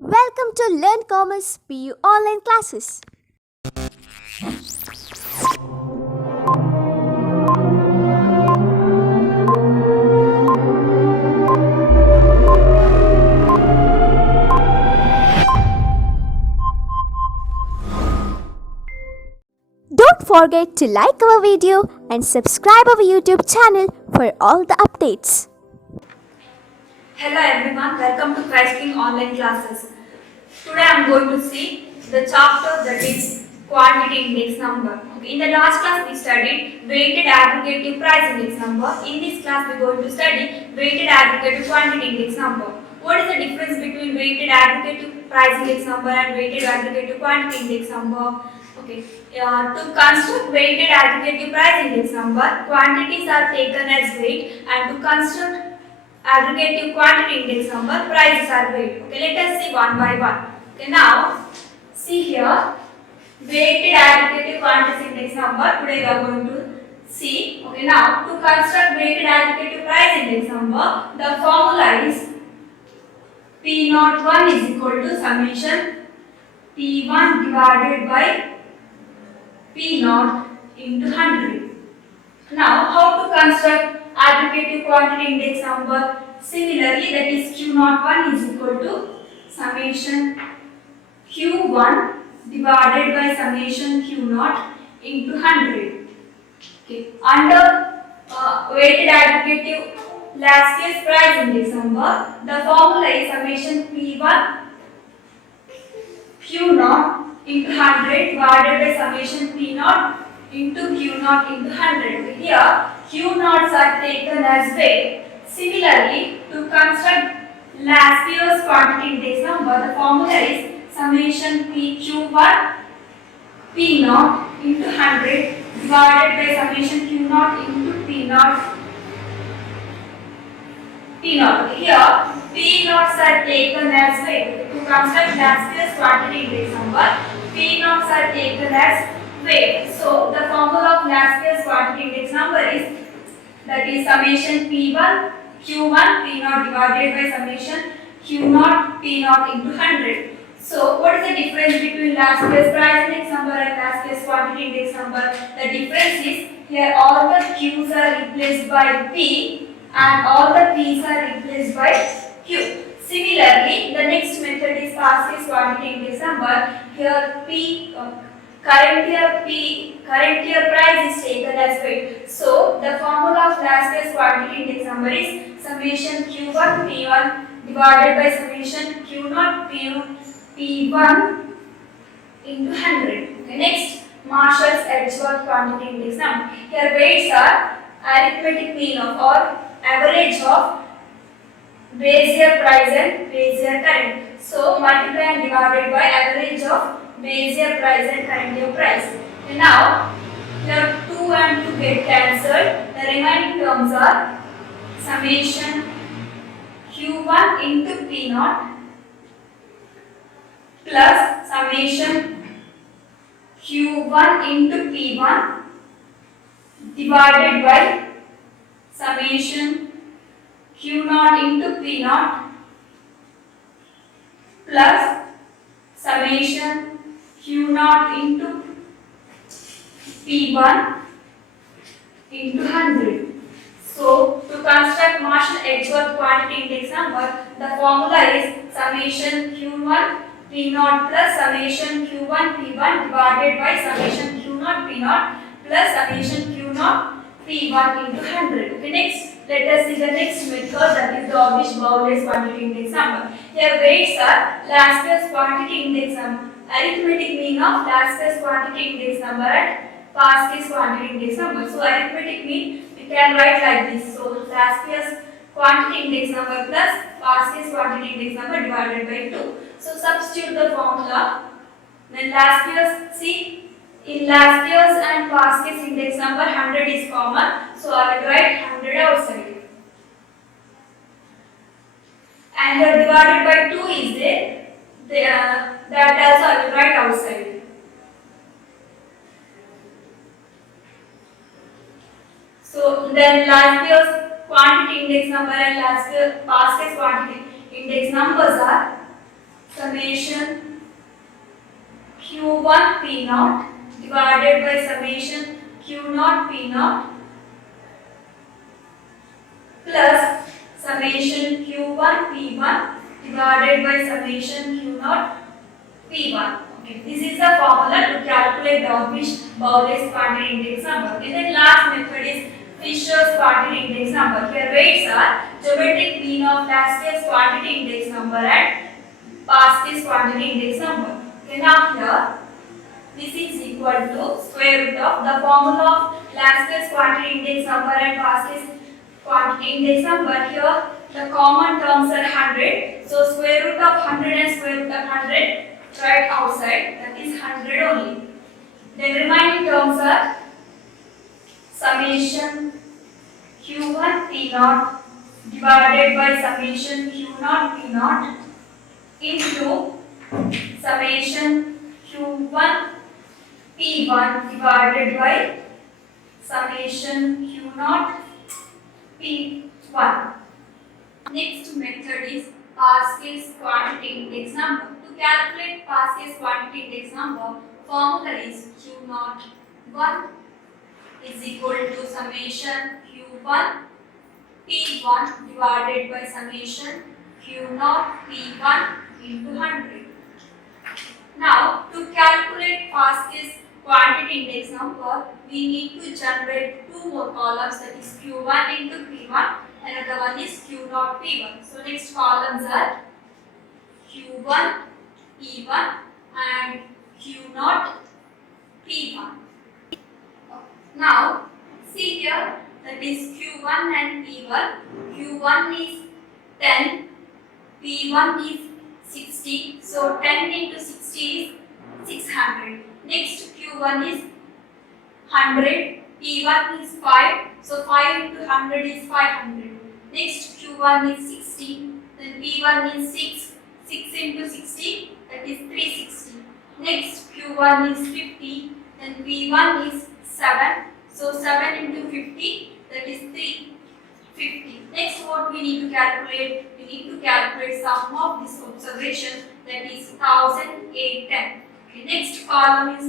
Welcome to Learn Commerce PU online classes. Don't forget to like our video and subscribe our YouTube channel for all the updates. Hello everyone, welcome to Christ King online classes. Today I am going to see the chapter that is quantity index number. Okay, in the last class we studied weighted aggregative price index number. In this class we are going to study weighted aggregative quantity index number. What is the difference between weighted aggregative price index number and weighted aggregative quantity index number? Okay, to construct weighted aggregative price index number, quantities are taken as weight, and to construct aggregative quantity index number, prices are weighed. Okay, let us see one by one. Okay, now see here weighted aggregative quantity index number. Today we are going to see. Okay, now to construct weighted aggregative price index number, the formula is P naught 1 is equal to summation P1 divided by P naught into 100. Now, how to construct aggregative quantity index number? Similarly, that is Q naught 1 is equal to summation Q1 divided by summation Q naught into 100. Okay. Under weighted aggregative last case price index number, the formula is summation P1 Q naught into 100 divided by summation P naught into Q naught into 100. Here, Q naughts are taken as weight. Similarly, to construct last year's quantity index number, the formula is summation PQ1 P naught into 100 divided by summation Q naught into P naught P naught. Here, P naughts are taken as weight. To construct last year's quantity index number, P naughts are taken as weight. So, the formula of last year's quantity index number is, that is summation P1 Q1 P naught divided by summation Q naught P naught into 100. So, what is the difference between last year's price index number and last year's quantity index number? The difference is, here all the Q's are replaced by P and all the P's are replaced by Q. Similarly, the next method is past case quantity index number. Here current year price is taken as weight. So the formula of last year's quantity index number is summation Q1 P1 divided by summation Q naught P1 into 100. Okay, next, Marshall's Edgeworth quantity index number. Here weights are arithmetic mean of or average of base year price and base year current. So multiply and divided by average of base year price and current year price. And now here 2 and 2 get cancelled. The remaining terms are summation Q1 into P naught plus summation Q1 into P1 divided by summation Q naught into P naught plus summation Q naught into P1 into 100. So, to construct Marshall Edgeworth quantity index number, the formula is summation Q1 P naught plus summation Q1 P1 divided by summation Q naught P naught plus summation Q naught P1 into 100. Okay, next, let us see the next method, that is the Dobbish-Bowless quantity index number. Here weights are last year's quantity index number, arithmetic mean of last year's quantity index number and past year's quantity index number. So arithmetic mean we can write like this. So last year's quantity index number plus past year's quantity index number divided by 2. So substitute the formula. Then last year's, see, in last year's and past year's index number 100 is common. So I will write 100 outside. And here divided by 2 is there. That also I will write outside. So then last year's quantity index number and past year's quantity index numbers are summation q1 p naught divided by summation q naught p naught plus summation q1 p1 divided by summation q naught p1. Okay, this is the formula to calculate the Bowley's quantity index number. And then last method is Fisher's quantity index number. Here weights are geometric mean of last case quantity index number and past case quantity index number. Okay, now here this is equal to square root of the formula of last case quantity index number and past case quantity index number. Here the common terms are 100. So square root of 100 and square root of 100 right outside, that is 100 only. Then remaining terms are summation q1 p naught divided by summation q naught p naught into summation q1 p1 divided by summation q naught p1. Next method is past case quantity index number. To calculate past case quantity index number, formula is q naught 1 is equal to summation q1 p1 divided by summation q naught p1 into 100. Now, to calculate past case quantity index number, we need to generate two more columns, that is q1 into p1, another one is q naught p1. So next columns are q1 p1 and q naught p1. Now see here, that is q1 and p1. q1 is 10, p1 is 60. So 10 into 60 is 600. Next q1 is 100, p1 is 5. So 5 into 100 is 500. Next q1 is 60, then p1 is 6. 6 into 60, that is 360. Next q1 is 50, then p1 is 7. So 7 into 50, that is 350. Next what we need to calculate? We need to calculate sum of this observation, that is 1810. Okay, next column is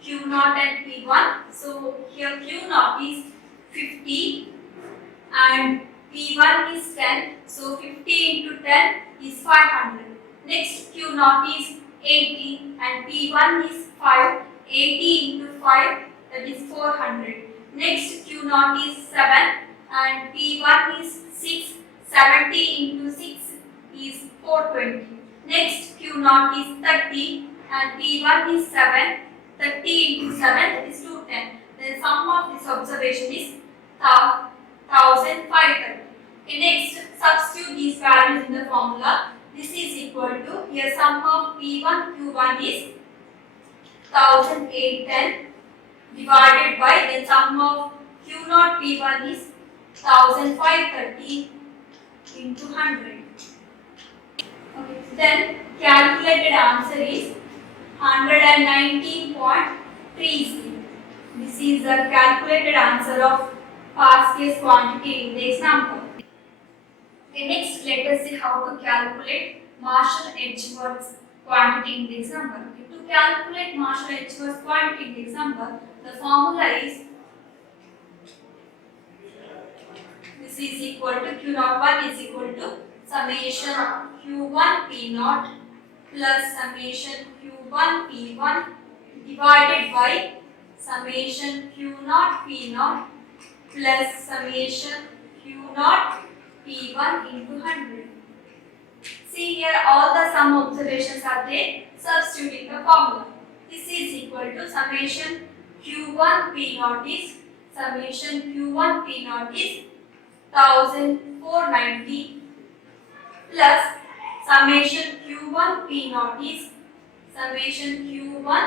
q naught and p1. So here q naught is 50 and p1 is 10. So 50 into 10 is 500. Next q naught is 80 and p1 is 5. 80 into 5, that is 400. Next q naught is 7 and p1 is 6. 70 into 6 is 420. Next q naught is 30 and p1 is 7. 30 into 7, that is 210. The sum of this observation is 1530. Okay, next substitute these values in the formula. This is equal to, here sum of p1 q1 is 1810 divided by the sum of q naught p1 is 1530 into 100. Okay, then calculated answer is 119.30. This is the calculated answer of past case quantity index number. Okay, next let us see how to calculate Marshall-Edgeworth's quantity index number. Okay, to calculate Marshall-Edgeworth's quantity index number, the formula is this is equal to q naught 1 is equal to summation q1 p naught plus summation q1 p1 divided by summation q naught p naught plus summation q naught p1 into 100. See here all the sum observations are there. Substituting the formula. This is equal to summation q1 p naught is summation q1 p naught is 1490 plus summation q1 p naught is summation q1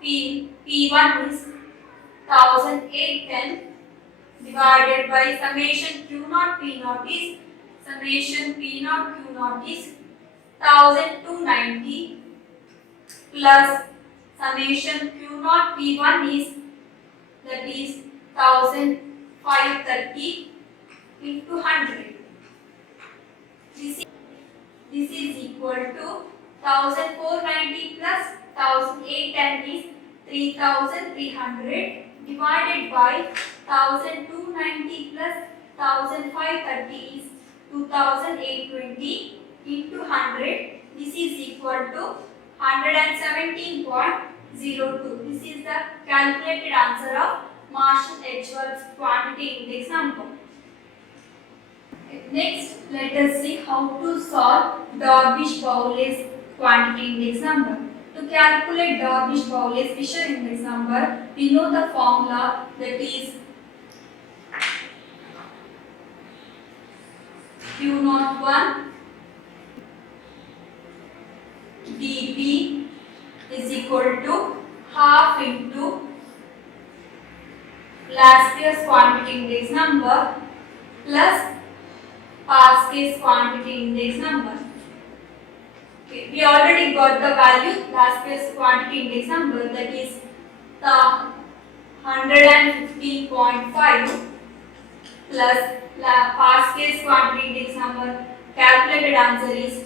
p1 is 1810 divided by summation q naught p naught is summation p naught q naught is 1290 plus summation q naught p1 is that is 1530 into 100. This is equal to 1490 plus 1810 is 3300 divided by 1290 plus 1530 is 2820 into 100. This is equal to 117.02. This is the calculated answer of Marshall Edgeworth's quantity index number. Next, let us see how to solve Darvish-Bowley's quantity index number. To calculate Darvish-Bowley's Fisher index number, we know the formula, that is Q01 dP is equal to half into Laspey's quantity index number plus Parskey's quantity index number. Okay, we already got the value Laspey's quantity index number, that is the 150.5 plus Parskey's quantity index number. Calculated answer is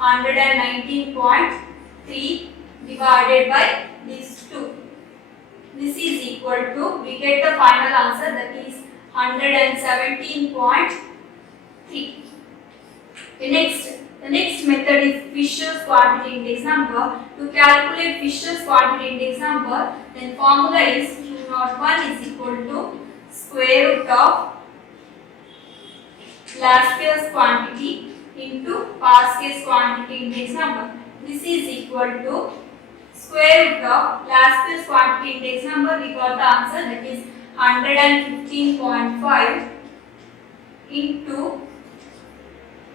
119.3 divided by these two. This is equal to, we get the final answer, that is 117.3. The next method is Fisher's quantity index number. To calculate Fisher's quantity index number, then formula is Q01 is equal to square root of Laspey's quantity into Parskey's quantity index number. This is equal to square root of Laspey's quantity index number. We got the answer, that is 115.5 into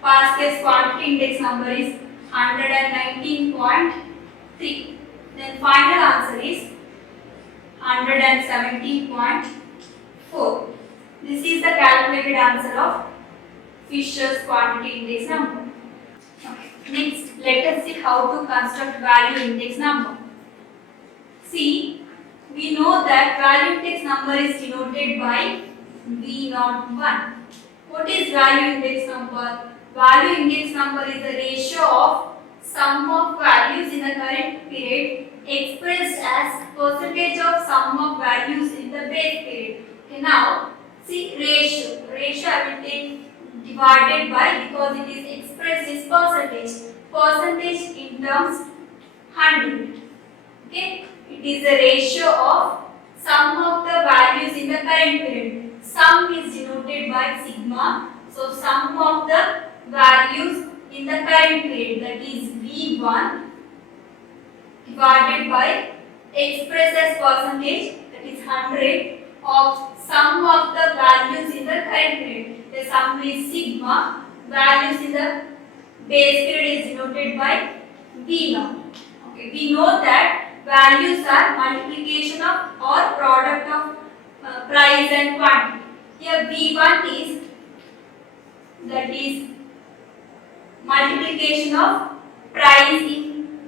Parskey's quantity index number is 119.3. Then final answer is 117.4. This is the calculated answer of Fisher's quantity index number. Okay. Next, let us see how to construct value index number. See, we know that value index number is denoted by V01. What is value index number? Value index number is the ratio of sum of values in the current period expressed as percentage of sum of values in the base period. Okay, now see ratio. Ratio I will take divided by, because it is expressed as percentage. Percentage in terms 100. Okay, it is the ratio of sum of the values in the current period. Sum is denoted by sigma. So sum of the values in the current period, that is V1 divided by expressed as percentage, that is 100 of sum of the values in the current period. The sum is sigma. Values in the base period is denoted by V0. Okay, we know that values are multiplication of or product of price and quantity. Here V1 is, that is multiplication of price in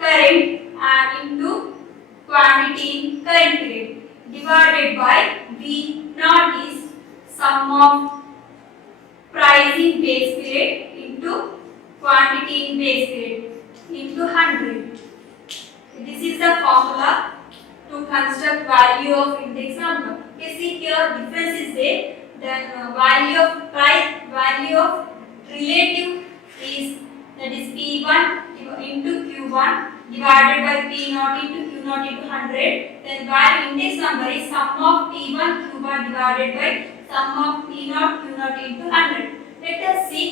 current and into quantity in current period, divided by V0 is sum of price in base period into quantity in base period into 100. This is the formula to construct value of index number. Okay, see here difference is there. Then value of price, value of relative is, that is P1 into Q1 divided by P0 into Q0 into 100. Then value index number is sum of P1 Q1 divided by sum of P0 Q0 into 100. Let us see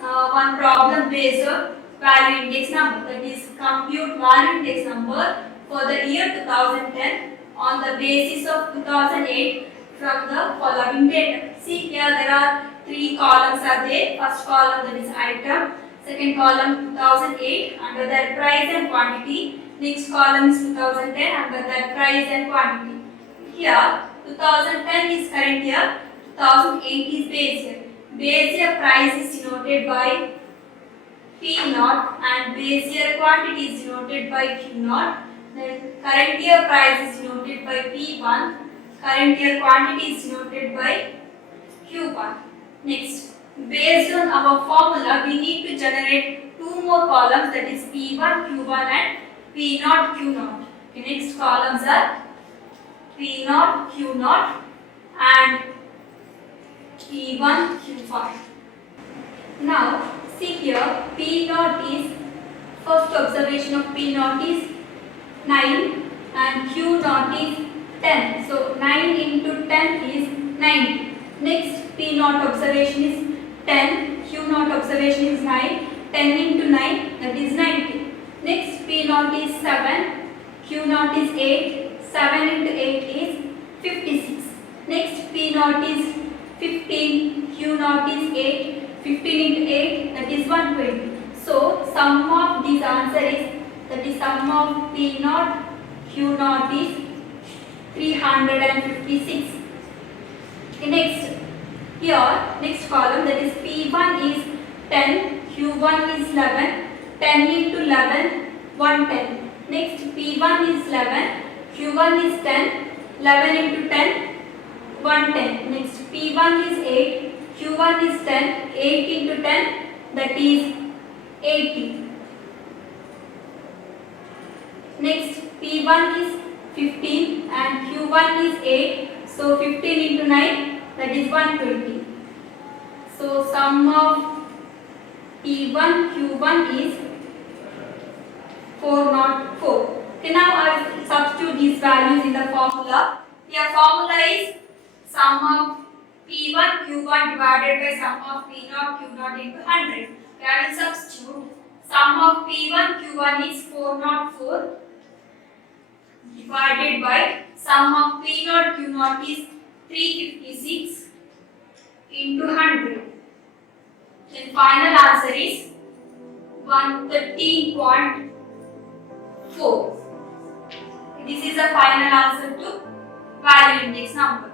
one problem based on value index number, that is compute value index number for the year 2010 on the basis of 2008 from the following data. See here there are three columns are there. First column, that is item, second column 2008 under that price and quantity, next column is 2010 under that price and quantity. Here 2010 is current year, 2008 is base year. Base year price is denoted by P0 and base year quantity is denoted by Q0. Then current year price is denoted by P1, current year quantity is denoted by Q1. Next, based on our formula, we need to generate two two more columns, that is P1 Q1 and P0 Q0. Okay, next columns are P0 Q0 and P1 Q5. Now see here, P0 is, first observation of P0 is 9 and Q0 is 10. So 9 into 10 is 90. Next P0 observation is 10, Q0 observation is 9. 10 into 9, that is 90. Next P0 is 7, Q0 is 8. 7 into 8 is 56. Next P0 is 15, Q0 is 8. 15 into 8, that is 120. So sum of this answer is, that is sum of P0 Q0 is 356. Okay, next here, next column, that is P1 is 10, Q1 is 11. 10 into 11, 110. Next P1 is 11, Q1 is 10. 11 into 10, 110. Next P1 is 8, Q1 is 10. 8 into 10, that is 80. Next P1 is 15 and Q1 is 8. So 15 into 9, that is 120. So sum of P1 Q1 is 404. Okay, now I will substitute these values in the formula. Here formula is sum of P1 Q1 divided by sum of P0 Q0 into 100. Okay, I will substitute. Sum of P1 Q1 is 404 divided by sum of P0 Q0 is 356 into 100. Then final answer is 113.4. This is the final answer to value index number.